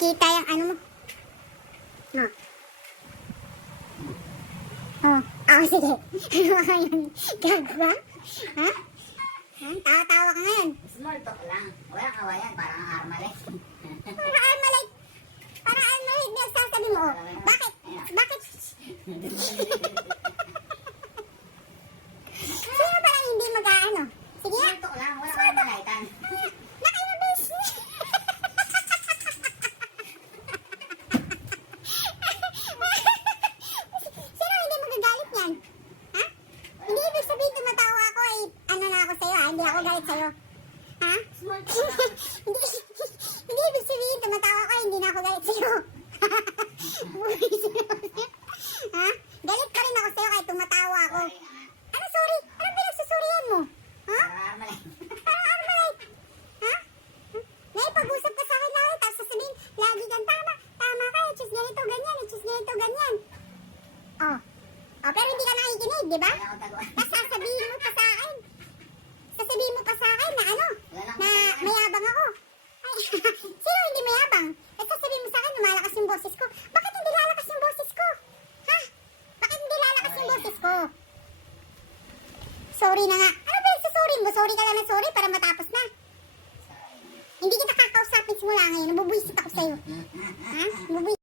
kita yung ano mo. No. Oh, sige. Ano ka yun? Gago ba? Ha? Tawa-tawa ka ngayon. Small talk lang. Walang awayan, parang Armalite. Parang Armalite. Parang Armalite na sasabi mo. Oh. Bakit? Bakit? Sino parang hindi mag-aano? Sige nga. Small talk lang, walang Armalite. Nakainis. Sino hindi magagalit yan? Ha? Hindi ibig sabihin tumatawa ako ay ano na ako sa'yo ha? Hindi ako galit sa'yo. Ha? Small talk lang. Hindi ibig sabihin tumatawa ako ay hindi na ako galit sa'yo. Ha? Galit pa rin ako sa'yo kahit tumatawa ako. Ano sorry? Anong pinagsusurihan mo? Ha? Parang Armalite. Parang Armalite. Ha? Naipag-usap ka sa akin lagi, tapos sasabihin, lagi kang tama, tama ka, choose ganito, ganyan, choose ganito, ganyan. Oh. Oh, pero hindi ka nakikinig, di ba? Wala akong taguan. Tapos sasabihin mo pa sa akin. Sasabihin mo pa sa akin na ano, na mayabang ako. Ay, sino hindi mayabang? Eh, sasabihin mo sa akin, lumalakas yung boses ko. Bakit hindi lalakas yung boses ko? Ha? Bakit hindi lalakas yung boses ko? Sorry na nga. Ano ba yung sorry mo? Sorry ka lang na sorry para matapos na. Hindi kita kakausapin simula ngayon. Nabubuisit ako sa'yo. Ha? Nabubuisit.